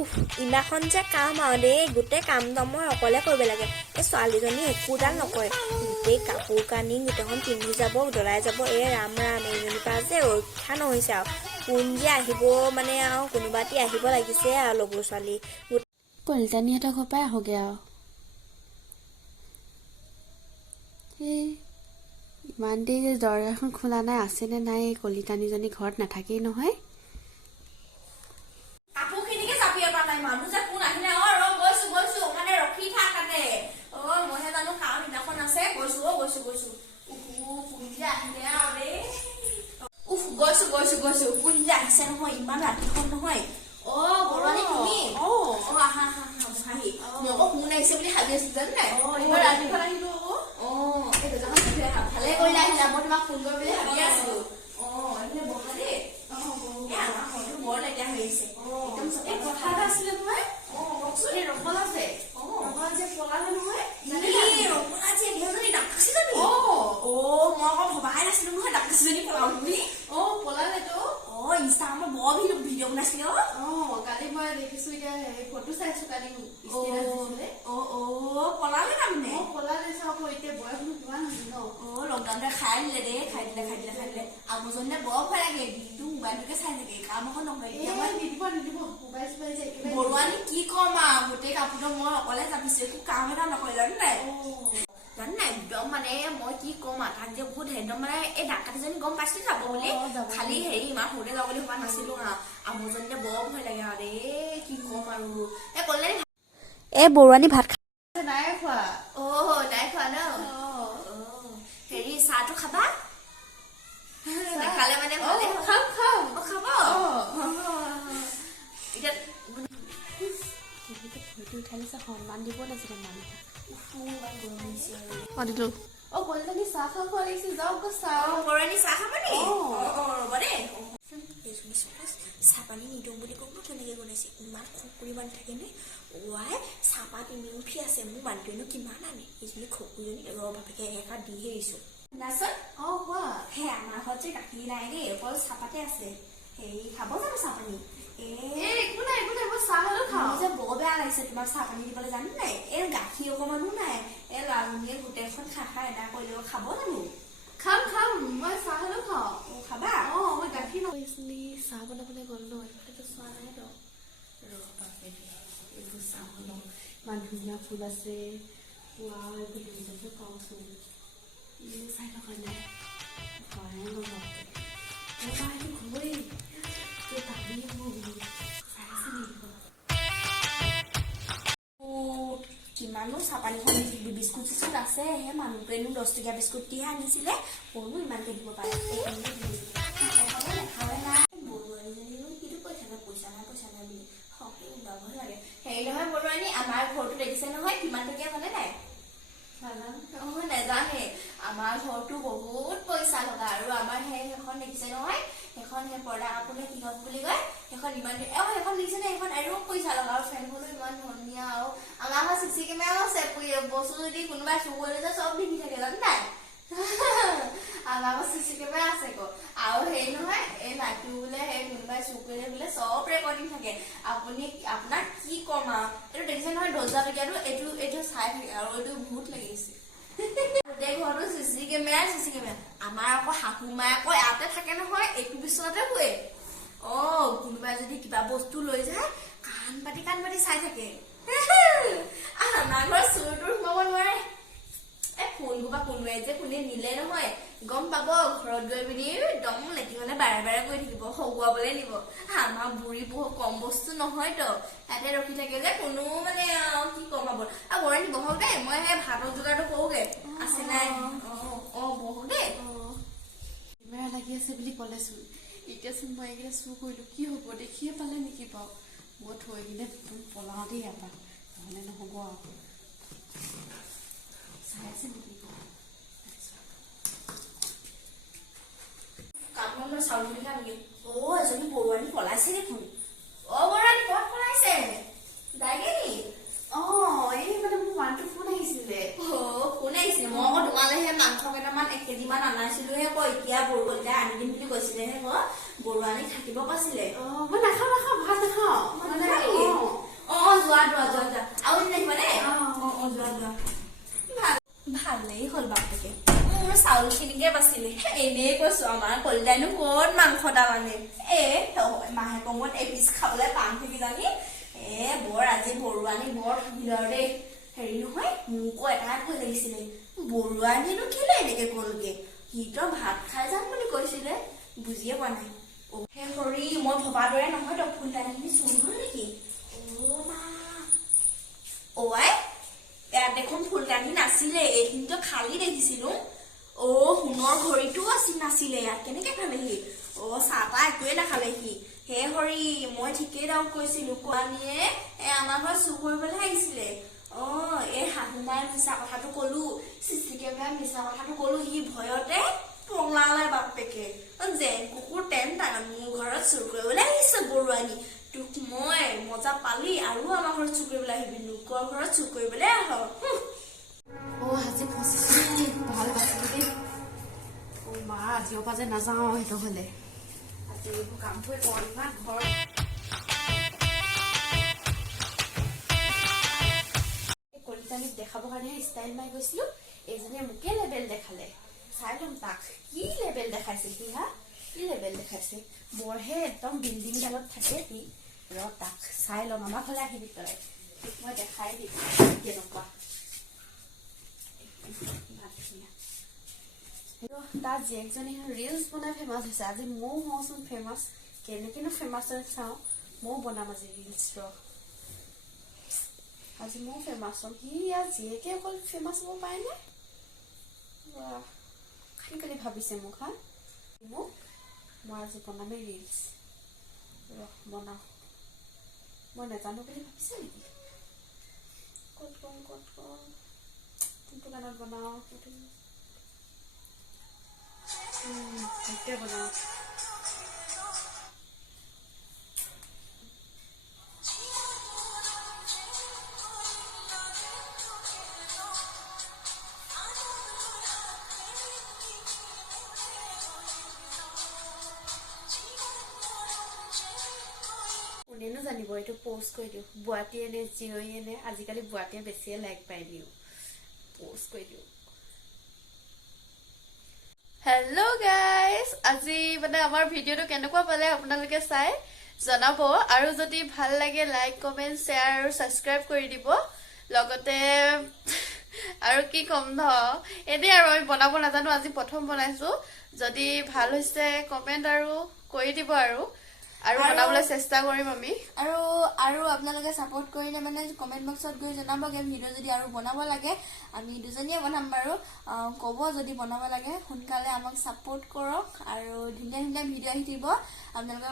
উফ ইমাখন যে কাম আৰু দেই গোটেই কামটো মই অকলে কৰিব লাগে এই ছোৱালীজনী একোডাল নকৰে গোটেই কাপোৰ কানি গোটেইখন পিন্ধি যাব দলাই যাব এই ৰাম ৰাম এইজনীৰ পৰা যে ৰক্ষা নহৈছে আৰু কোন যে আহিব মানে আৰু কোনোবাটি আহিব লাগিছে আৰু লগৰ ছোৱালী কলিতানীহঁতৰ ঘৰ পৰাই আহোগৈ আৰু এই ইমান দেৰি দৰজাখন খোলা নাই আছেনে নাই কলিতানীজনী ঘৰত নাথাকেই নহয় মানুহ যে কোন আহিলে গৈছো মানে ৰখি থাকাতে মইহে জানো কাম দিনাখন আছে গৈছো কোন যে আহিলে আৰু দেই গৈছো কোন যে আহিছে নহয় ইমান ৰাতিখন নহয় বৰুৱানী তুমি আহা ভাহি মই আকৌ কোন আহিছে বুলি ভাবি আছো জানো নাই ইমান ৰাতিখন আহিলো এই দৰ্জাখন ভালে কৰিলে আহিলা মই তোমাক ফোন কৰি বুলি ভাবি আছিলো এইফালে বহা দেই আমাৰ ঘৰটো বৰ লেতেৰা হৈ আহিছে একদম কথা এটা আছিলে নহয় কওকচোন এই ৰঙালা যে পলালে নহয় ৰঙালা যে এজনী ডাক্তৰজনী মই আকৌ ভবাই নাছিলো নহয় ডাক্তৰজনী পলাও বুলি পলালেতো ইনষ্টাগ্ৰামত বৰ ভিডিঅ' বনাইছিলে কালি মই দেখিছো এতিয়া ফটো চাইছো কালি পলালে তাৰমানে পলালে আকৌ এতিয়া বয়সনো কিমান হৈছে ন লকডাউনতে খাই দিলে দেই খাই দিলে আমজনীয়ে বৰ ভয় লাগে দিনটো মোবাইলটোকে চাই থাকে কাম এখন নকৰে নিদিব মোবাইল চোবাইল যে বৰুৱানী কি কম আৰু গোটেই কাপোৰটো মই অকলে জাপিছো একো কাম এটা নকৰে জানো নাই একদম মানে মই কি কম আৰু তাক যে বহুত একদম মানে এই ডাকাতিজনী গম পাইছো যাব বুলি খালি হেৰি ইমান সৰুতে যাব বুলি ভবা নাছিলো আমজনীয়ে বৰ ভয় লাগে আৰু দেই কি কম আৰু কলে বৰুৱানী ভাত নাই খোৱা নাই খোৱা ন হেৰি চাহটো খাবা নাখালে মানে ভালে খাব খাব এতিয়া ভৰিটো উঠালিছে সন্মান দিব নাছিলে মানুহে দিলো কলিতানী চাহ খাব লাগিছে যাওক চাহ বৰুৱানী চাহ খাবা নি ৰ'ব দেই চাহপানী নিদিওঁ বুলি ক'ব কেনেকে বনাইছে ইমান খকুৰি বান্ধি থাকে নে চাহপাত ইমিউঠি আছে মোৰ মানুহজনীনো কিমান আনে এইজনী খকুৰিজনী বাপেকে একা দিহে আহিছো নাচোন কোৱা সেই আমাৰ ঘৰত যে গাখীৰ নাই দেই অকল চাহপাতে আছে হেৰি খাব জানো চাহপানী একো নাই মই চাহ হ'লেও খাওঁ যে বৰ বেয়া লাগিছে তোমাক চাহপানী দিবলৈ জানো নাই এই গাখীৰ অকমানো নাই এই ল'ৰাজনীয়ে গোটেইখন খাই এদায় কৰি দিব খাব জানো খাম মই চাহ হ'লেও খাওঁ খাবা মই গাখীৰ নকৰিছিলি চাহ বনাবলৈ গ'ল ন এইফালেতো চোৱা নাই ন এইবোৰ চাহ হ'লেও ইমান ধুনীয়া ফুল আছে এইবোৰ ধুনীয়াকৈ পাওঁচোন চাই থকা নাই কিমানো চাহপানীখন বিস্কুট চিস্কুট আছে সেই মানুহটোৱেনো 10 টকীয়া বিস্কুট দিহে আনিছিলে কোনো ইমানকে দিব পাৰে বৰুৱানীজনীও কিটো কৈ থাকে পইচা নাই বুলি সকে ওলাব লাগে হেৰি নহয় বৰুৱানী আমাৰ ঘৰটো দেখিছে নহয় কিমান টকীয়া মানে নাই নেজানে আমাৰ ঘৰটো বহুত পইচা লগা আৰু আমাৰ সেইখন দেখিছে নহয় সেইখন সেই পৰ্দা কাপোৰ কিহত বুলি কয় সেইখন ইমান সেইখন দেখিছে নে সেইখন আৰু পইচা লগা আৰু ফেনখনো ইমান ধুনীয়া আৰু আমাৰ ঘৰত চিচি কেমেৰাও আছে বস্তু যদি কোনোবাই চুৰ কৰিলে চব দেখি থাকে জানো নাই আমাৰ ঘৰত চিচি কেমেৰা আছে আকৌ আৰু হেৰি নহয় এই নাইটো বোলে সেই কোনোবাই চুৰ কৰিলে বোলে চব ৰেকৰ্ডিং থাকে আপোনাক কি কম আৰু এইটো দেখিছে নহয় 10,000 টকীয়াটো এইটো চাই থাকে আৰু এইটো বহুত লাগিছে গোটেই ঘৰতো চিচি কেমেৰা আমাৰ আকৌ শাহু মায়ে আকৌ ইয়াতে থাকে নহয় এইটো বিচনাতে শুৱে কোনোবাই যদি কিবা বস্তু লৈ যায় কাণ পাতি চাই থাকে আমাৰ ঘৰত চুৰটো সোমাব নোৱাৰে ফোনবোৰ বা কোনোবাই যে কোনে নিলে নহয় গম পাব ঘৰত গৈ পিনি একদম লেটিঙলে বাৰে কৰি থাকিব সগুৱাবলৈ নিব আমাৰ বুঢ়ী বহুত কম বস্তু নহয়তো তাতে ৰখি থাকে যে কোনো মানে কি কম আৰু বৰুৱানী বহক দেই মই সেই ভাতৰ যোগাৰটো কৰোগে আছে নাই বহো দেই কেমেৰা লাগি আছে বুলি ক'লেচোন এতিয়াচোন মই এইকেইটা চুৰ কৰিলো কি হ'ব দেখিয়ে পালে নেকি বাৰু মই থৈ কিনে পলাওঁ দেই ইয়াৰ পৰা নহ'লে নহ'ব আৰু চাই আছে নেকি কাপোৰ চাউল বুলি লাগে এজনী বৰুৱানী পলাইছে দেখোন বৰুৱানী ক'ত পলাইছে যায়গে নি এই মানে মোৰ মানুহটো ফোন আহিছিলে কোন আহিছিলে মই আকৌ তোমালেহে মাংস কেইটামান 1 কেজিমান আনাইছিলোহে এতিয়া বৰুৱানী আনি দিম বুলি কৈছিলেহে বৰুৱানী থাকিব কৈছিলে মই নাখাওঁ ভাত নাখাওঁ যোৱা আৰু নাহিব দেই যোৱা ভালেই হ'ল বাপেকে মোৰ চাউল খিনিকে বাচিলে এনেই কৈছো আমাৰ কলিতাইনো ক'ত মাংস দাম আনে মাহেকৰ মূৰত এপিচ খাবলৈ পাম থাকি জানি বৰ আজি বৰুৱানী বৰ ভিৰৰ দেই হেৰি নহয় মোকো এটাই ভয় লাগিছিলে বৰুৱানীনো কেলে এনেকে গ'লগে সিহঁতৰ ভাত খাই যাম বুলি কৈছিলে বুজিয়ে পোৱা নাই সেই সৰি মই ভবা দৰে নহয় তই ফুলদানিখিনি চুৰ হ'ল নেকি আই ইয়াত দেখোন ফুলদানি নাছিলে এইখিনিতো খালী দেখিছিলো সোণৰ ঘড়ীটোও নাছিলে ইয়াত কেনেকে খালেহি চাহ তাহ একোৱে নাখালেহি হে হৰি মই ঠিকেই ডাউট কৈছিলো কোৱানীয়ে আমাৰ ঘৰত চুৰ কৰিবলৈ আহিছিলে এই শাহুমাই মিছা কথাটো কলো চিচি কেমেৰাই মিছা কথাটো কলো সি ভয়তে পলালে বাপেকে যেন কুকুৰ তেন টান মোৰ ঘৰত চুৰ কৰিবলৈ আহিছে বৰুৱানী তোক মই মজা পালি আৰু আমাৰ ঘৰত চুৰ কৰিবলৈ আহিবি লোকৰ ঘৰত চুৰ কৰিবলৈ আহ আজি ভাল বাচিলো দেই মা আজিৰ পৰা যে নাযাওঁ সেইটো হলে আজি এইবোৰ কামবোৰ কৰো ইমান ঘৰত কলিতানীক দেখাবৰ কাৰণে ষ্টাইল মাৰি গৈছিলো এইজনীয়ে মোকে লেবেল দেখালে চাই লম তাক কি লেবেল দেখাইছে সি কি লেবেল দেখাইছে বৰহে একদম বিল্ডিং ডালত থাকে সি তাক চাই লম আমাৰ ফালে আহিবি তই তোক মই দেখাই দিম কেনেকুৱা তাৰ জীয়েকজনী ৰিলচ বনাই ফেমাছ হৈছে আজি ময়ো হওঁচোন ফেমাছ কেনেকেনো ফেমাছ চাওঁ ময়ো বনাম আজি ৰিলচ আজি ময়ো ফেমাছ হ'ম সি ইয়াৰ জীয়েকে অকল ফেমাছ হ'ব পাৰেনে খালি খালি ভাবিছে মোক মই আজি বনামেই ৰিলচ বনাওঁ মই নাজানো বুলি ভাবিছে নেকি ক'ত কোনটো গানত বনাওঁ সেইটোৱে বনাওঁ কোনেনো জানিব এইটো পষ্ট কৰি দিওঁ বুৱাটিয়ে নে জীয়ৰীয়ে নে আজিকালি বুৱাটিয়ে বেছিয়ে লাইক পাই দিওঁ পষ্ট কৰি দিওঁ হেল্ল' গাইজ আজি মানে আমাৰ ভিডিঅ'টো কেনেকুৱা পালে আপোনালোকে চাই জনাব আৰু যদি ভাল লাগে লাইক কমেণ্ট শ্বেয়াৰ আৰু ছাবস্ক্ৰাইব কৰি দিব লগতে আৰু কি ক'ম ন এনেই আৰু আমি বনাব নাজানো আজি প্ৰথম বনাইছো যদি ভাল হৈছে কমেণ্ট আৰু কৰি দিব আৰু বনাবলৈ চেষ্টা কৰিম আমি আৰু আপোনালোকে সাপোৰ্ট কৰিলে মানে কমেন্ট বক্সত গৈ জনাবগে ভিডিঅ' যদি আৰু বনাব লাগে আমি দুজনীয়ে বনাম বাৰু ক'ব যদি বনাব লাগে সোনকালে আমাক সাপোৰ্ট কৰক আৰু ধুনীয়া ভিডিঅ' আহি থাকিব আপোনালোকে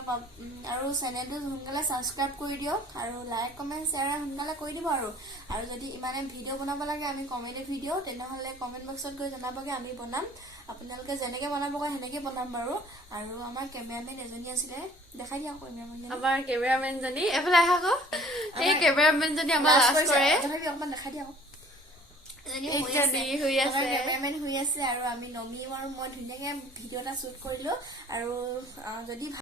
আৰু চেনেলটো সোনকালে সাবস্ক্ৰাইব কৰি দিয়ক আৰু লাইক কমেন্ট শ্বেয়াৰ সোনকালে কৰি দিব আৰু যদি ইমানে ভিডিঅ' বনাব লাগে আমি কমেডি ভিডিঅ' তেনেহ'লে কমেন্ট বক্সত গৈ জনাবগে আমি বনাম আপোনালোকে যেনেকে বনাব কয় সেনেকে বনাম বাৰু আৰু আমাৰ কেমেৰামেন এজনী আছিলে দেখাই দিয়া আমাৰ কেমেৰামেন জনী এফালে আহা আকৌ এই কেমেৰামেন জনী আমাৰ লাষ্ট কৰে অকমান দেখাই দিয়া কেমেৰামেন শুই আছে আৰু আমি নমি আৰু মই ধুনীয়াকে ভিডিঅ' এটা শ্বুট কৰিলো আৰু যদি